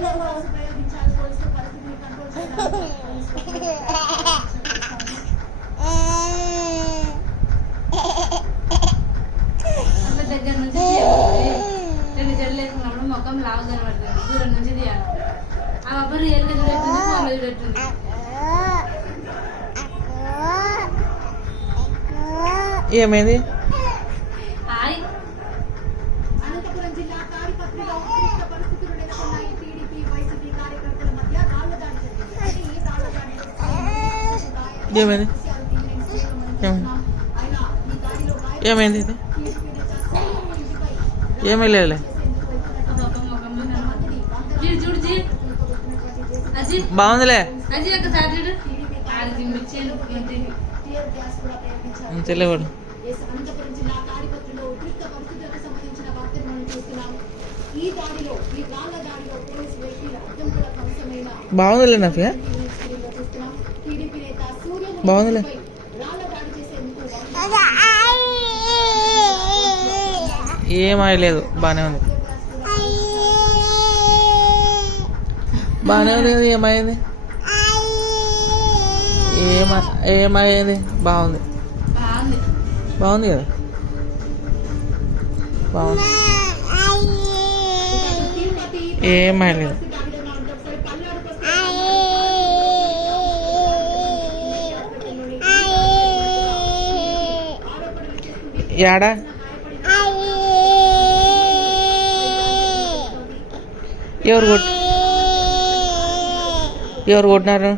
ప్రయోగించాలి పోలీసులు పరిస్థితిని కంట్రోల్ దగ్గర నుంచి రెండు జడలు వేసుకున్నప్పుడు ముఖం లావు కనబడుతుంది దూరం నుంచి తీయాలి ఆ అబ్బాయి రియల్గా చూడట్టుంది ఫోన్లో చూడట్టుంది ఏమైంది? ఏమైంది? ఏమైంది? ఏమైంది ఇది? ఏమీ లేదులే. బాగుందిలే. తెలియవాడు బాగుందిలే అనంతపురం బాగుందిలే. పై లేదు బాగానే ఉంది. బాగానే ఉంది కదా ఏమైంది? ఏమ ఏమైంది? బాగుంది. బాగుంది బాగుంది కదా? బాగుంది. ఏమయ్యలేదు ఏమైలేదు యాడా? ఎవరు కొట్? ఎవరు కొట్టినారు?